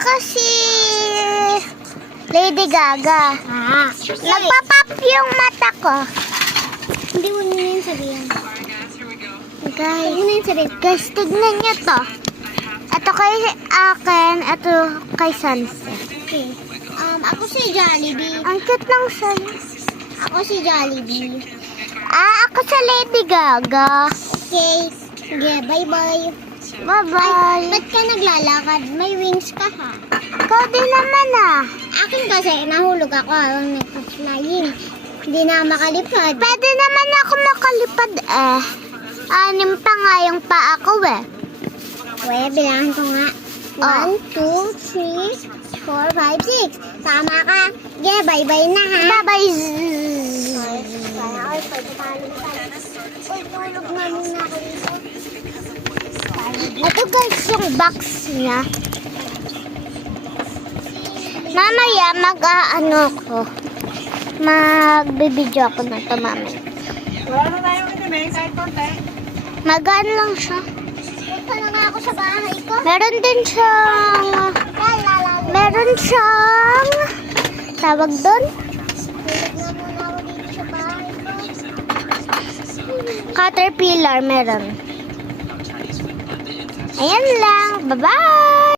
Ako si Lady Gaga. Nagpapap yung mata ko. Hindi mo na yun sabihin. Guys, tignan nyo to. Ito kay akin, ito kay Sunset. Okay. Ako si Jollibee. Ang cute ng sun. Ako si Jollibee. Ako sa Lady Gaga. Okay. Okay, bye-bye. Bye-bye. Ba't ka naglalakad? May wings ka ha? Ikaw din naman Akin kasi nahulog ako habang nagpa-flying. Hindi na makalipad. Pwede naman ako makalipad eh. 6 pa nga yung paa ko eh. Well, bilangan ko nga. 1, 2, 3, 4, 5, 6. Tama ka. Yeah, bye-bye na ha. Bye-bye. Ay, pwede tayo na. Uy, tulog na muna ako dito. Ito guys yung box niya. Mamaya magbibideo ako na ito mamaya. Wala na tayo kahit konti. Magaan lang siya. Punta na nga ako sa bahay ko. Meron siyang tawag doon, Tulog na muna ako dito sa bahay ko. caterpillar meron. Ayan lang. Bye-bye!